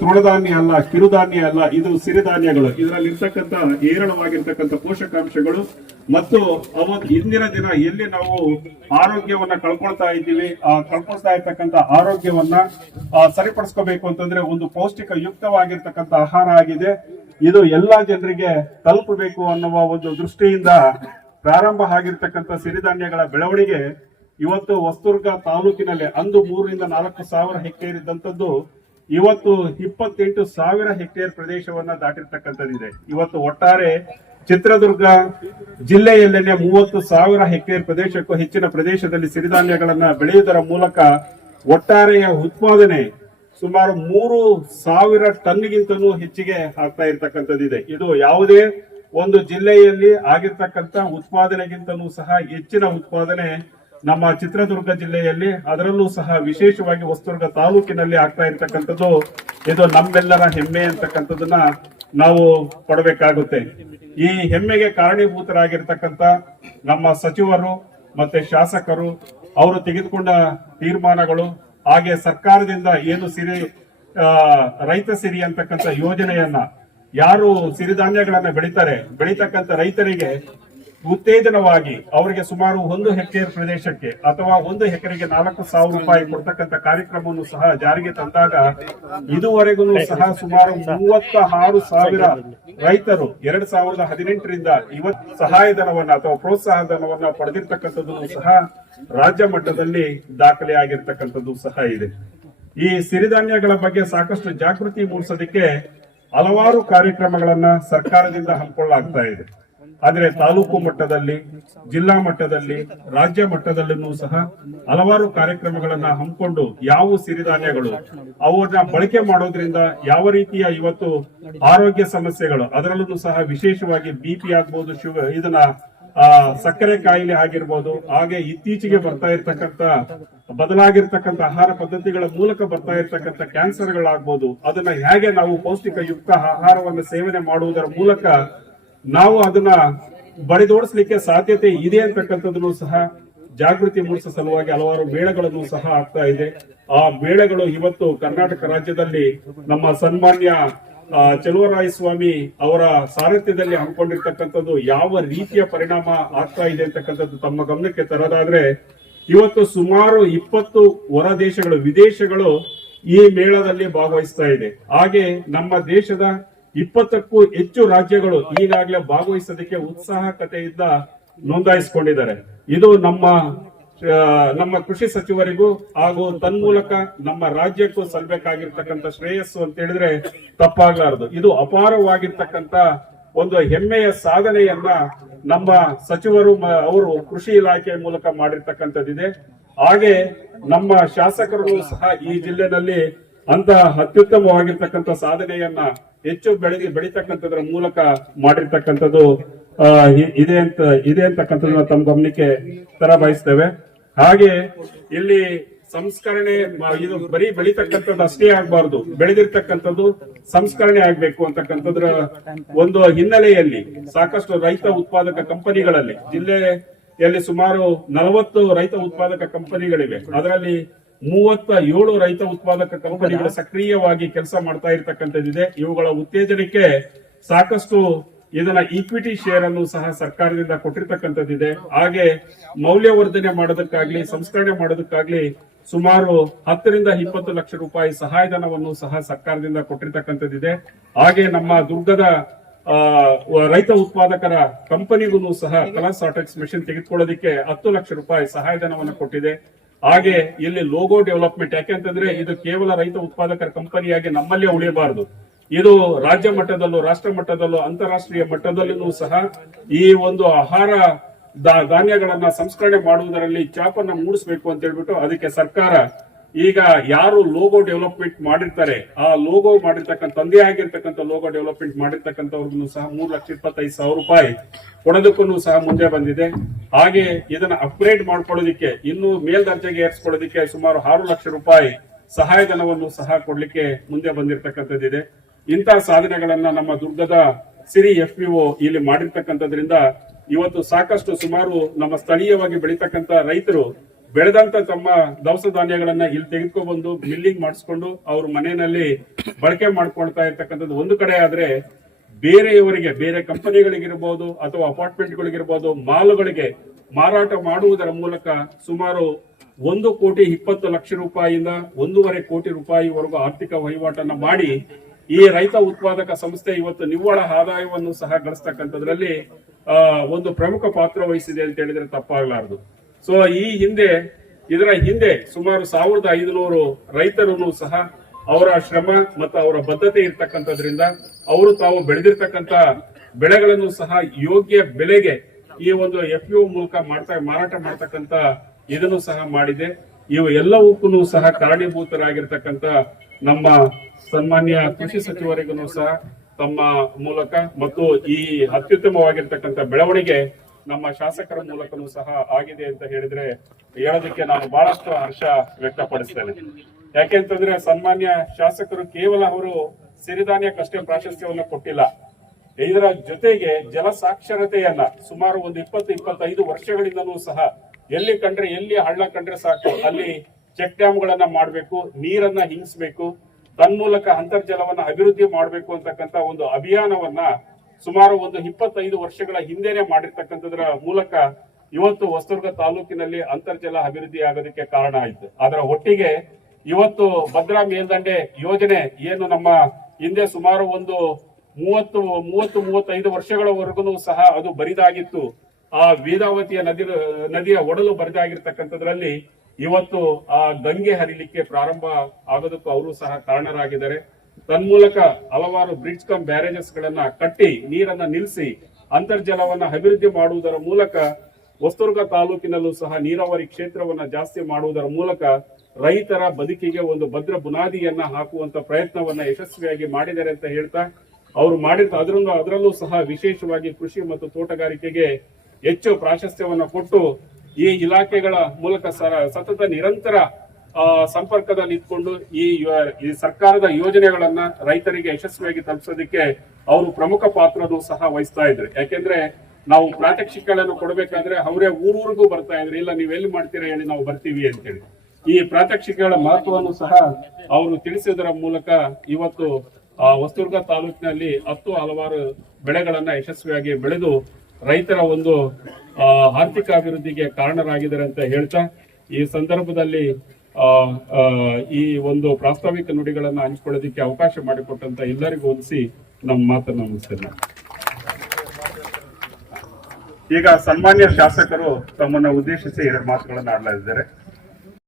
ತೃಣಧಾನ್ಯ ಅಲ್ಲ, ಕಿರುಧಾನ್ಯ ಅಲ್ಲ, ಇದು ಸಿರಿಧಾನ್ಯಗಳು. ಇದರಲ್ಲಿ ಇರ್ತಕ್ಕಂಥ ಪೋಷಕಾಂಶಗಳು ಮತ್ತು ಅವ ಹಿಂದಿನ ದಿನ ಎಲ್ಲಿ ನಾವು ಆರೋಗ್ಯವನ್ನ ಕಳ್ಕೊಳ್ತಾ ಇದ್ದೀವಿ, ಆ ಕಳ್ಕೊಳ್ತಾ ಇರ್ತಕ್ಕಂಥ ಆರೋಗ್ಯವನ್ನ ಸರಿಪಡಿಸ್ಕೋಬೇಕು ಅಂತಂದ್ರೆ ಒಂದು ಪೌಷ್ಟಿಕ ಯುಕ್ತವಾಗಿರ್ತಕ್ಕಂಥ ಆಹಾರ ಆಗಿದೆ. ಇದು ಎಲ್ಲಾ ಜನರಿಗೆ ತಲುಪಬೇಕು ಅನ್ನುವ ಒಂದು ದೃಷ್ಟಿಯಿಂದ ಪ್ರಾರಂಭ ಆಗಿರ್ತಕ್ಕಂಥ ಸಿರಿಧಾನ್ಯಗಳ ಬೆಳವಣಿಗೆ ಇವತ್ತು ಹೊಸದುರ್ಗ ತಾಲೂಕಿನಲ್ಲಿ ಅಂದು ಮೂರರಿಂದ ನಾಲ್ಕು ಸಾವಿರ ಹೆಕ್ಟೇರ್ ಇದ್ದಂಥದ್ದು ಇವತ್ತು ಇಪ್ಪತ್ತೆಂಟು ಸಾವಿರ ಹೆಕ್ಟೇರ್ ಪ್ರದೇಶವನ್ನ ದಾಟಿರ್ತಕ್ಕಂಥದ್ದಿದೆ. ಇವತ್ತು ಒಟ್ಟಾರೆ ಚಿತ್ರದುರ್ಗ ಜಿಲ್ಲೆಯಲ್ಲೇನೆ ಮೂವತ್ತು ಸಾವಿರ ಹೆಕ್ಟೇರ್ ಪ್ರದೇಶಕ್ಕೂ ಹೆಚ್ಚಿನ ಪ್ರದೇಶದಲ್ಲಿ ಸಿರಿಧಾನ್ಯಗಳನ್ನ ಬೆಳೆಯುವುದರ ಮೂಲಕ ಒಟ್ಟಾರೆಯ ಉತ್ಪಾದನೆ ಸುಮಾರು ಮೂರು ಸಾವಿರ ಟನ್ಗಿಂತಲೂ ಹೆಚ್ಚಿಗೆ ಆಗ್ತಾ ಇರ್ತಕ್ಕಂಥದ್ದಿದೆ. ಇದು ಯಾವುದೇ ಒಂದು ಜಿಲ್ಲೆಯಲ್ಲಿ ಆಗಿರ್ತಕ್ಕಂಥ ಉತ್ಪಾದನೆಗಿಂತನೂ ಸಹ ಹೆಚ್ಚಿನ ಉತ್ಪಾದನೆ ನಮ್ಮ ಚಿತ್ರದುರ್ಗ ಜಿಲ್ಲೆಯಲ್ಲಿ ಅದರಲ್ಲೂ ಸಹ ವಿಶೇಷವಾಗಿ ಹೊಸದುರ್ಗ ತಾಲೂಕಿನಲ್ಲಿ ಆಗ್ತಾ ಇರ್ತಕ್ಕಂಥದ್ದು, ಇದು ನಮ್ಮೆಲ್ಲರ ಹೆಮ್ಮೆ ಅಂತಕ್ಕಂಥದ್ದನ್ನ ನಾವು ಕೊಡಬೇಕಾಗುತ್ತೆ. ಈ ಹೆಮ್ಮೆಗೆ ಕಾರಣೀಭೂತರಾಗಿರ್ತಕ್ಕಂಥ ನಮ್ಮ ಸಚಿವರು ಮತ್ತೆ ಶಾಸಕರು, ಅವರು ತೆಗೆದುಕೊಂಡ ತೀರ್ಮಾನಗಳು, ಹಾಗೆ ಸರ್ಕಾರದಿಂದ ಏನು ಸಿರಿ ರೈತ ಸಿರಿ ಅಂತಕ್ಕಂಥ ಯೋಜನೆಯನ್ನ ಯಾರು ಸಿರಿಧಾನ್ಯಗಳನ್ನ ಬೆಳಿತಾರೆ, ಬೆಳಿತಕ್ಕಂಥ ರೈತರಿಗೆ ಉತ್ತೇಜನವಾಗಿ ಅವರಿಗೆ ಸುಮಾರು ಒಂದು ಹೆಕ್ಟೇರ್ ಪ್ರದೇಶಕ್ಕೆ ಅಥವಾ ಒಂದು ಎಕರೆಗೆ ನಾಲ್ಕು ಸಾವಿರ ರೂಪಾಯಿ ಕೊಡ್ತಕ್ಕಂಥ ಕಾರ್ಯಕ್ರಮವನ್ನು ಸಹ ಜಾರಿಗೆ ತಂದಾಗ ಇದುವರೆಗೂ ಸಹ ಸುಮಾರು ಮೂವತ್ತ ಆರು ಸಾವಿರ ರೈತರು ಎರಡ್ ಸಾವಿರದ ಹದಿನೆಂಟರಿಂದ ಇವತ್ತು ಸಹಾಯಧನವನ್ನ ಅಥವಾ ಪ್ರೋತ್ಸಾಹ ಧನವನ್ನ ಪಡೆದಿರ್ತಕ್ಕಂಥದ್ದು ಸಹ ರಾಜ್ಯ ಮಟ್ಟದಲ್ಲಿ ದಾಖಲೆ ಆಗಿರ್ತಕ್ಕಂಥದ್ದು ಸಹ ಇದೆ. ಈ ಸಿರಿಧಾನ್ಯಗಳ ಬಗ್ಗೆ ಸಾಕಷ್ಟು ಜಾಗೃತಿ ಮೂಡಿಸೋದಕ್ಕೆ ಹಲವಾರು ಕಾರ್ಯಕ್ರಮಗಳನ್ನ ಸರ್ಕಾರದಿಂದ ಹಮ್ಮಿಕೊಳ್ಳಲಾಗ್ತಾ ಇದೆ. ಆದ್ರೆ ತಾಲೂಕು ಮಟ್ಟದಲ್ಲಿ, ಜಿಲ್ಲಾ ಮಟ್ಟದಲ್ಲಿ, ರಾಜ್ಯ ಮಟ್ಟದಲ್ಲೂ ಸಹ ಹಲವಾರು ಕಾರ್ಯಕ್ರಮಗಳನ್ನ ಹಮ್ಮಿಕೊಂಡು ಯಾವ ಸಿರಿಧಾನ್ಯಗಳು ಅವನ್ನ ಬಳಕೆ ಮಾಡೋದ್ರಿಂದ ಯಾವ ರೀತಿಯ ಇವತ್ತು ಆರೋಗ್ಯ ಸಮಸ್ಯೆಗಳು, ಅದರಲ್ಲೂ ಸಹ ವಿಶೇಷವಾಗಿ ಬಿಪಿ ಆಗ್ಬೋದು ಶುಗರ್ ಇದನ್ನ, ಆ, ಸಕ್ಕರೆ ಕಾಯಿಲೆ ಆಗಿರ್ಬೋದು, ಹಾಗೆ ಇತ್ತೀಚೆಗೆ ಬರ್ತಾ ಇರ್ತಕ್ಕಂತ ಬದಲಾಗಿರ್ತಕ್ಕಂಥ ಆಹಾರ ಪದ್ಧತಿಗಳ ಮೂಲಕ ಬರ್ತಾ ಇರ್ತಕ್ಕಂಥ ಕ್ಯಾನ್ಸರ್ಗಳಾಗ್ಬೋದು ಅದನ್ನ ಹೇಗೆ ನಾವು ಪೌಷ್ಟಿಕಯುಕ್ತ ಆಹಾರವನ್ನು ಸೇವನೆ ಮಾಡುವುದರ ಮೂಲಕ ನಾವು ಅದನ್ನ ಬಡಿದೋಡಿಸ್ಲಿಕ್ಕೆ ಸಾಧ್ಯತೆ ಇದೆ ಅಂತಕ್ಕಂಥದ್ದನ್ನು ಸಹ ಜಾಗೃತಿ ಮೂಡಿಸುವ ಸಲುವಾಗಿ ಹಲವಾರು ಮೇಳಗಳನ್ನು ಸಹ ಆಗ್ತಾ ಇದೆ. ಆ ಮೇಳಗಳು ಇವತ್ತು ಕರ್ನಾಟಕ ರಾಜ್ಯದಲ್ಲಿ ನಮ್ಮ ಸನ್ಮಾನ್ಯ ಚಲುವರಾಯ ಸ್ವಾಮಿ ಅವರ ಸಾರಥ್ಯದಲ್ಲಿ ಹಮ್ಮಿಕೊಂಡಿರ್ತಕ್ಕಂಥದ್ದು ಯಾವ ರೀತಿಯ ಪರಿಣಾಮ ಆಗ್ತಾ ಇದೆ ಅಂತಕ್ಕಂಥದ್ದು ತಮ್ಮ ಗಮನಕ್ಕೆ ತರೋದಾದ್ರೆ, ಇವತ್ತು ಸುಮಾರು ಇಪ್ಪತ್ತು ಹೊರ ದೇಶಗಳು, ವಿದೇಶಗಳು ಈ ಮೇಳದಲ್ಲಿ ಭಾಗವಹಿಸ್ತಾ ಇದೆ. ಹಾಗೆ ನಮ್ಮ ದೇಶದ ಇಪ್ಪತ್ತಕ್ಕೂ ಹೆಚ್ಚು ರಾಜ್ಯಗಳು ಈಗಾಗಲೇ ಭಾಗವಹಿಸೋದಕ್ಕೆ ಉತ್ಸಾಹಕತೆಯಿಂದ ನೋಂದಾಯಿಸಿಕೊಂಡಿದ್ದಾರೆ. ಇದು ನಮ್ಮ ನಮ್ಮ ಕೃಷಿ ಸಚಿವರಿಗೂ ಹಾಗೂ ತನ್ಮೂಲಕ ನಮ್ಮ ರಾಜ್ಯಕ್ಕೂ ಸಲ್ಬೇಕಾಗಿರ್ತಕ್ಕಂಥ ಶ್ರೇಯಸ್ಸು ಅಂತ ಹೇಳಿದ್ರೆ ತಪ್ಪಾಗಲಾರದು. ಇದು ಅಪಾರವಾಗಿರ್ತಕ್ಕಂಥ ಒಂದು ಹೆಮ್ಮೆಯ ಸಾಧನೆಯನ್ನ ನಮ್ಮ ಸಚಿವರು ಅವರು ಕೃಷಿ ಇಲಾಖೆ ಮೂಲಕ ಮಾಡಿರ್ತಕ್ಕಂಥದ್ದಿದೆ. ಹಾಗೆ ನಮ್ಮ ಶಾಸಕರು ಸಹ ಈ ಜಿಲ್ಲೆನಲ್ಲಿ ಅಂತ ಅತ್ಯುತ್ತಮವಾಗಿರ್ತಕ್ಕಂಥ ಸಾಧನೆಯನ್ನ ಹೆಚ್ಚು ಬೆಳೆದಿ, ಬೆಳಿತಕ್ಕಂಥದ್ರ ಮೂಲಕ ಮಾಡಿರ್ತಕ್ಕಂಥದ್ದು ಇದೆ ಅಂತ, ಇದೆ ಅಂತಕ್ಕಂಥದ್ದನ್ನ ತಮ್ಮ ಗಮನಕ್ಕೆ ತರ ಬಯಸ್ತೇವೆ ಹಾಗೆ ಇಲ್ಲಿ ಸಂಸ್ಕರಣೆ ಇದು ಬರೀ ಬೆಳಿತಕ್ಕಂಥದ್ದು ಅಷ್ಟೇ ಆಗ್ಬಾರ್ದು. ಬೆಳೆದಿರ್ತಕ್ಕಂಥದ್ದು ಸಂಸ್ಕರಣೆ ಆಗ್ಬೇಕು ಅಂತಕ್ಕಂಥದ್ರ ಒಂದು ಹಿನ್ನೆಲೆಯಲ್ಲಿ ಸಾಕಷ್ಟು ರೈತ ಉತ್ಪಾದಕ ಕಂಪನಿಗಳಲ್ಲಿ, ಜಿಲ್ಲೆಯಲ್ಲಿ ಸುಮಾರು ನಲವತ್ತು ರೈತ ಉತ್ಪಾದಕ ಕಂಪನಿಗಳಿವೆ. ಅದರಲ್ಲಿ ಮೂವತ್ತ ಏಳು ರೈತ ಉತ್ಪಾದಕ ಕಂಪನಿಗಳು ಸಕ್ರಿಯವಾಗಿ ಕೆಲಸ ಮಾಡ್ತಾ ಇರ್ತಕ್ಕಂಥದ್ದಿದೆ ಇವುಗಳ ಉತ್ತೇಜನಕ್ಕೆ ಸಾಕಷ್ಟು ಇದನ್ನ ಈಕ್ವಿಟಿ ಶೇರ್ ಅನ್ನು ಸಹ ಸರ್ಕಾರದಿಂದ ಕೊಟ್ಟಿರ್ತಕ್ಕಂಥದ್ದಿದೆ ಹಾಗೆ ಮೌಲ್ಯವರ್ಧನೆ ಮಾಡೋದಕ್ಕಾಗ್ಲಿ ಸಂಸ್ಕರಣೆ ಮಾಡೋದಕ್ಕಾಗ್ಲಿ ಸುಮಾರು ಹತ್ತರಿಂದ ಇಪ್ಪತ್ತು ಲಕ್ಷ ರೂಪಾಯಿ ಸಹಾಯಧನವನ್ನು ಸಹ ಸರ್ಕಾರದಿಂದ ಕೊಟ್ಟಿರ್ತಕ್ಕಂಥದ್ದಿದೆ ಹಾಗೆ ನಮ್ಮ ದುರ್ಗದ ರೈತ ಉತ್ಪಾದಕರ ಕಂಪನಿಗೂ ಸಹ ಕಲರ್ ಸಾಟೆಕ್ಸ್ ಮೆಷಿನ್ ತೆಗೆದುಕೊಳ್ಳೋದಕ್ಕೆ ಹತ್ತು ಲಕ್ಷ ರೂಪಾಯಿ ಸಹಾಯಧನವನ್ನು ಕೊಟ್ಟಿದೆ. ಹಾಗೆ ಇಲ್ಲಿ ಲೋಗೋ ಡೆವಲಪ್ಮೆಂಟ್ ಯಾಕೆಂತಂದ್ರೆ ಇದು ಕೇವಲ ರೈತ ಉತ್ಪಾದಕರ ಕಂಪನಿಯಾಗಿ ನಮ್ಮಲ್ಲೇ ಉಳಿಯಬಾರದು. ಇದು ರಾಜ್ಯ ಮಟ್ಟದಲ್ಲೂ, ರಾಷ್ಟ್ರ ಮಟ್ಟದಲ್ಲೂ, ಅಂತಾರಾಷ್ಟ್ರೀಯ ಮಟ್ಟದಲ್ಲೂ ಸಹ ಈ ಒಂದು ಆಹಾರ ಧಾನ್ಯಗಳನ್ನ ಸಂಸ್ಕರಣೆ ಮಾಡುವುದರಲ್ಲಿ ಚಾಪನ್ನ ಮೂಡಿಸಬೇಕು ಅಂತ ಹೇಳ್ಬಿಟ್ಟು ಅದಕ್ಕೆ ಸರ್ಕಾರ ಈಗ ಯಾರು ಲೋಗೋ ಡೆವಲಪ್ಮೆಂಟ್ ಮಾಡಿರ್ತಾರೆ, ಆ ಲೋಗೋ ಮಾಡಿರ್ತಕ್ಕಂಥ ತಂದೆ ಆಗಿರ್ತಕ್ಕಂಥ ಲೋಗೋ ಡೆವಲಪ್ಮೆಂಟ್ ಮಾಡಿರ್ತಕ್ಕಂಥವ್ರಿಗೂ ಸಹ ಮೂರು ಲಕ್ಷ ಇಪ್ಪತ್ತೈದು ಸಾವಿರ ರೂಪಾಯಿ ಕೊಡೋದಕ್ಕೂ ಸಹ ಮುಂದೆ ಬಂದಿದೆ. ಹಾಗೆ ಇದನ್ನ ಅಪ್ಗ್ರೇಡ್ ಮಾಡ್ಕೊಳ್ಳೋದಿಕ್ಕೆ, ಇನ್ನು ಮೇಲ್ದರ್ಜೆಗೆ ಏರಿಸ್ಕೊಳ್ಳೋದಿಕ್ಕೆ ಸುಮಾರು ಆರು ಲಕ್ಷ ರೂಪಾಯಿ ಸಹಾಯಧನವನ್ನು ಸಹ ಕೊಡ್ಲಿಕ್ಕೆ ಮುಂದೆ ಬಂದಿರತಕ್ಕಂಥದ್ದಿದೆ. ಇಂತಹ ಸಾಧನೆಗಳನ್ನ ನಮ್ಮ ದುರ್ಗದ ಸಿರಿ ಎಫ್ ಇಲ್ಲಿ ಮಾಡಿರ್ತಕ್ಕಂಥದ್ರಿಂದ ಇವತ್ತು ಸಾಕಷ್ಟು ಸುಮಾರು ನಮ್ಮ ಸ್ಥಳೀಯವಾಗಿ ಬೆಳೀತಕ್ಕಂಥ ರೈತರು ಬೆಳೆದಂತ ತಮ್ಮ ದವಸ ಧಾನ್ಯಗಳನ್ನ ಇಲ್ಲಿ ತೆಗೆದುಕೊಂಡು ಮಿಲ್ಲಿಂಗ್ ಮಾಡಿಸ್ಕೊಂಡು ಅವ್ರ ಮನೆಯಲ್ಲಿ ಬಳಕೆ ಮಾಡ್ಕೊಳ್ತಾ ಇರ್ತಕ್ಕಂಥದ್ದು ಒಂದು ಕಡೆ ಆದ್ರೆ ಬೇರೆಯವರಿಗೆ, ಬೇರೆ ಕಂಪನಿಗಳಿಗಿರ್ಬೋದು ಅಥವಾ ಅಪಾರ್ಟ್ಮೆಂಟ್ಗಳಿಗಿರ್ಬೋದು ಮಾಲುಗಳಿಗೆ ಮಾರಾಟ ಮಾಡುವುದರ ಮೂಲಕ ಸುಮಾರು ಒಂದು ಕೋಟಿ ಇಪ್ಪತ್ತು ಲಕ್ಷ ರೂಪಾಯಿಯಿಂದ ಒಂದೂವರೆ ಕೋಟಿ ರೂಪಾಯಿವರೆಗೂ ಆರ್ಥಿಕ ವಹಿವಾಟನ್ನ ಮಾಡಿ ಈ ರೈತ ಉತ್ಪಾದಕ ಸಂಸ್ಥೆ ಇವತ್ತು ನಿವ್ವಳ ಆದಾಯವನ್ನು ಸಹ ಗಳಿಸ್ತಕ್ಕಂಥದ್ರಲ್ಲಿ ಒಂದು ಪ್ರಮುಖ ಪಾತ್ರ ವಹಿಸಿದೆ ಅಂತ ಹೇಳಿದ್ರೆ ತಪ್ಪಾಗಲಾರದು. ಸೊ ಈ ಹಿಂದೆ, ಇದರ ಹಿಂದೆ ಸುಮಾರು ಸಾವಿರದ ಐದುನೂರು ರೈತರನ್ನು ಸಹ ಅವರ ಶ್ರಮ ಮತ್ತು ಅವರ ಬದ್ಧತೆ ಇರ್ತಕ್ಕಂಥದ್ರಿಂದ ಅವರು ತಾವು ಬೆಳೆದಿರ್ತಕ್ಕಂಥ ಬೆಳೆಗಳನ್ನು ಸಹ ಯೋಗ್ಯ ಬೆಲೆಗೆ ಈ ಒಂದು ಎಫ್ ಯು ಮೂಲಕ ಮಾಡ್ತಾ, ಮಾರಾಟ ಮಾಡ್ತಕ್ಕಂಥ ಇದನ್ನು ಸಹ ಮಾಡಿದೆ. ಇವು ಎಲ್ಲವಕ್ಕೂ ಸಹ ಕಾರಣೀಭೂತರಾಗಿರ್ತಕ್ಕಂಥ ನಮ್ಮ ಸನ್ಮಾನ್ಯ ಕೃಷಿ ಸಚಿವರಿಗೂ ಸಹ ತಮ್ಮ ಮೂಲಕ ಮತ್ತು ಈ ಅತ್ಯುತ್ತಮವಾಗಿರ್ತಕ್ಕಂಥ ಬೆಳವಣಿಗೆ ನಮ್ಮ ಶಾಸಕರ ಮೂಲಕನೂ ಸಹ ಆಗಿದೆ ಅಂತ ಹೇಳಿದ್ರೆ ಹೇಳೋದಕ್ಕೆ ನಾನು ಬಹಳಷ್ಟು ಹರ್ಷ ವ್ಯಕ್ತಪಡಿಸ್ತೇನೆ. ಯಾಕೆಂತಂದ್ರೆ ಸನ್ಮಾನ್ಯ ಶಾಸಕರು ಕೇವಲ ಅವರು ಸಿರಿಧಾನ್ಯಕ್ಕಷ್ಟೇ ಪ್ರಾಶಸ್ತ್ಯವನ್ನು ಕೊಟ್ಟಿಲ್ಲ. ಇದರ ಜೊತೆಗೆ ಜಲ ಸಾಕ್ಷರತೆಯನ್ನ ಸುಮಾರು ಒಂದು ಇಪ್ಪತ್ತು, ಇಪ್ಪತ್ತೈದು ವರ್ಷಗಳಿಂದಲೂ ಸಹ ಎಲ್ಲಿ ಕಂಡ್ರೆ, ಎಲ್ಲಿ ಹಳ್ಳ ಕಂಡ್ರೆ ಸಾಕು, ಅಲ್ಲಿ ಚೆಕ್ ಡ್ಯಾಮ್ಗಳನ್ನ ಮಾಡಬೇಕು, ನೀರನ್ನ ಹಿಂಗಿಸ್ಬೇಕು, ತನ್ಮೂಲಕ ಅಂತರ್ಜಲವನ್ನ ಅಭಿವೃದ್ಧಿ ಮಾಡಬೇಕು ಅಂತಕ್ಕಂತ ಒಂದು ಅಭಿಯಾನವನ್ನ ಸುಮಾರು ಒಂದು ಇಪ್ಪತ್ತೈದು ವರ್ಷಗಳ ಹಿಂದೆನೆ ಮಾಡಿರ್ತಕ್ಕಂಥದ್ರ ಮೂಲಕ ಇವತ್ತು ಹೊಸದುರ್ಗ ತಾಲೂಕಿನಲ್ಲಿ ಅಂತರ್ಜಲ ಅಭಿವೃದ್ಧಿ ಆಗೋದಕ್ಕೆ ಕಾರಣ ಆಯಿತು. ಅದರ ಒಟ್ಟಿಗೆ ಇವತ್ತು ಭದ್ರಾ ಮೇಲ್ದಂಡೆ ಯೋಜನೆ ಏನು ನಮ್ಮ ಹಿಂದೆ ಸುಮಾರು ಒಂದು ಮೂವತ್ತು ಮೂವತ್ತು, ಮೂವತ್ತೈದು ವರ್ಷಗಳವರೆಗೂ ಸಹ ಅದು ಬರಿದಾಗಿತ್ತು. ಆ ವೇದಾವತಿಯ ನದಿ, ನದಿಯ ಒಡಲು ಬರಿದಾಗಿರ್ತಕ್ಕಂಥದ್ರಲ್ಲಿ ಇವತ್ತು ಆ ಗಂಗೆ ಹರಿಲಿಕ್ಕೆ ಪ್ರಾರಂಭ ಆಗೋದಕ್ಕೂ ಅವರು ಸಹ ಕಾರಣರಾಗಿದ್ದಾರೆ. ತನ್ಮೂಲಕ ಹಲವಾರು ಬ್ರಿಡ್ಜ್ ಕಮ್ ಬ್ಯಾರೇಜಸ್ ಗಳನ್ನ ಕಟ್ಟಿ ನೀರನ್ನ ನಿಲ್ಲಿಸಿ ಅಂತರ್ಜಲವನ್ನ ಅಭಿವೃದ್ಧಿ ಮಾಡುವುದರ ಮೂಲಕ ಹೊಸದುರ್ಗ ತಾಲೂಕಿನಲ್ಲೂ ಸಹ ನೀರಾವರಿ ಕ್ಷೇತ್ರವನ್ನ ಜಾಸ್ತಿ ಮಾಡುವುದರ ಮೂಲಕ ರೈತರ ಬದುಕಿಗೆ ಒಂದು ಭದ್ರ ಬುನಾದಿಯನ್ನ ಹಾಕುವಂತ ಪ್ರಯತ್ನವನ್ನ ಯಶಸ್ವಿಯಾಗಿ ಮಾಡಿದ್ದಾರೆ ಅಂತ ಹೇಳ್ತಾ ಅವರು ಮಾಡಿದ ಅದರಲ್ಲೂ ಅದರಲ್ಲೂ ಸಹ ವಿಶೇಷವಾಗಿ ಕೃಷಿ ಮತ್ತು ತೋಟಗಾರಿಕೆಗೆ ಹೆಚ್ಚು ಪ್ರಾಶಸ್ತ್ಯವನ್ನ ಕೊಟ್ಟು ಈ ಇಲಾಖೆಗಳ ಮೂಲಕ ಸತತ ನಿರಂತರ ಸಂಪರ್ಕದಲ್ಲಿ ಇದ್ಕೊಂಡು ಈ ಈ ಸರ್ಕಾರದ ಯೋಜನೆಗಳನ್ನ ರೈತರಿಗೆ ಯಶಸ್ವಿಯಾಗಿ ತಲುಪಿಸೋದಕ್ಕೆ ಅವರು ಪ್ರಮುಖ ಪಾತ್ರದೂ ಸಹ ವಹಿಸ್ತಾ ಇದ್ರು. ಯಾಕೆಂದ್ರೆ ನಾವು ಪ್ರಾತ್ಯಕ್ಷಿಕೆಗಳನ್ನು ಕೊಡಬೇಕಾದ್ರೆ ಅವರೇ ಊರೂರಿಗೂ ಬರ್ತಾ ಇದ್ರು. ಇಲ್ಲ, ನೀವು ಎಲ್ಲಿ ಮಾಡ್ತೀರಾ ಹೇಳಿ ನಾವು ಬರ್ತೀವಿ ಅಂತೇಳಿ. ಈ ಪ್ರಾತ್ಯಕ್ಷಿಕೆಗಳ ಮಹತ್ವವನ್ನು ಸಹ ಅವರು ತಿಳಿಸಿದರ ಮೂಲಕ ಇವತ್ತು ಹೊಸದುರ್ಗ ತಾಲೂಕಿನಲ್ಲಿ ಹತ್ತು ಹಲವಾರು ಬೆಳೆಗಳನ್ನ ಯಶಸ್ವಿಯಾಗಿ ಬೆಳೆದು ರೈತರ ಒಂದು ಆರ್ಥಿಕ ಅಭಿವೃದ್ಧಿಗೆ ಕಾರಣರಾಗಿದ್ದಾರೆ ಅಂತ ಹೇಳ್ತಾ, ಈ ಸಂದರ್ಭದಲ್ಲಿ ಈ ಒಂದು ಪ್ರಾಸ್ತಾವಿಕ ನುಡಿಗಳನ್ನ ಹಂಚಿಕೊಳ್ಳೋದಕ್ಕೆ ಅವಕಾಶ ಮಾಡಿಕೊಟ್ಟಂತ ಎಲ್ಲರಿಗೂ ಹೊಂದಿಸಿ ನಮ್ಮ ಮಾತನ್ನ ಮುಗಿಸ್ತೇನೆ. ಈಗ ಸನ್ಮಾನ್ಯ ಶಾಸಕರು ತಮ್ಮನ್ನ ಉದ್ದೇಶಿಸಿ ಎರಡು ಮಾತುಗಳನ್ನ ಆಡಲಿದ್ದಾರೆ